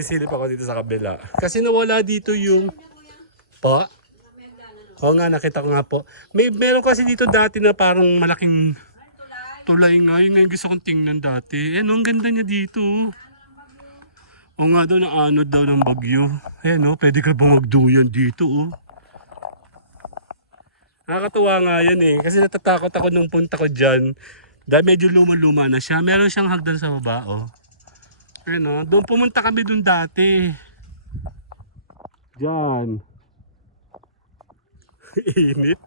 Silip ako dito sa kabila. Kasi nawala dito yung... Pa? Oo nga, nakita ko nga po. Meron kasi dito dati na parang malaking tulay nga. Yun nga yung gusto kong tingnan dati. Ayan, ang ganda niya dito. O nga daw, naanod daw ng bagyo. Ayan o, pwede ka bumagduyan dito o. Nakakatuwa nga yan eh. Kasi natatakot ako nung punta ko dyan. Dahil medyo luma-luma na siya. Meron siyang hagdan sa baba o. Ayan o, doon pumunta kami doon dati. Diyan. Init.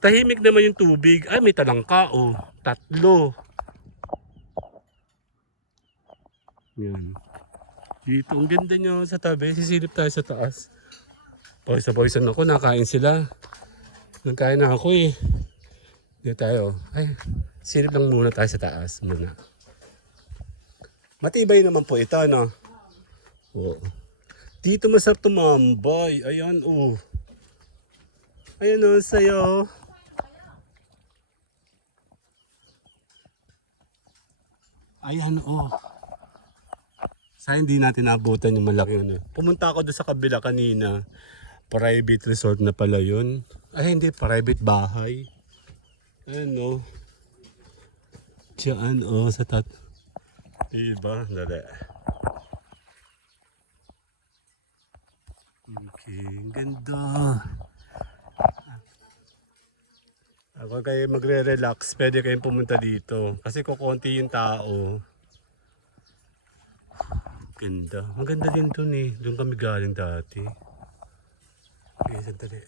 Tahimik naman yung tubig. Ay, may talangka oh. 3. Yan. Dito, ang ganda nyo sa tabi. Sisilip tayo sa taas. Pawis-pawisan ako, nakain sila. Nagkain na ako eh. Dito tayo. Ay, silip lang muna tayo sa taas. Muna. Matibay naman po ito, no? Oo. Dito masarap tumambay. Ayan, oh. Ayan o, sa'yo. Ayan o. Sa hindi natin nabutan yung malaki ano. Pumunta ako doon sa kabila kanina. Private resort na pala yun. Ay hindi, private bahay. Ayan o. Diyan o, sa diba? Dali. Okay, ganda. Ako kayo magre-relax, pwede kayong pumunta dito. Kasi kukunti yung tao. Ganda. Ang ganda din dun eh. Doon kami galing dati. Okay, sandali.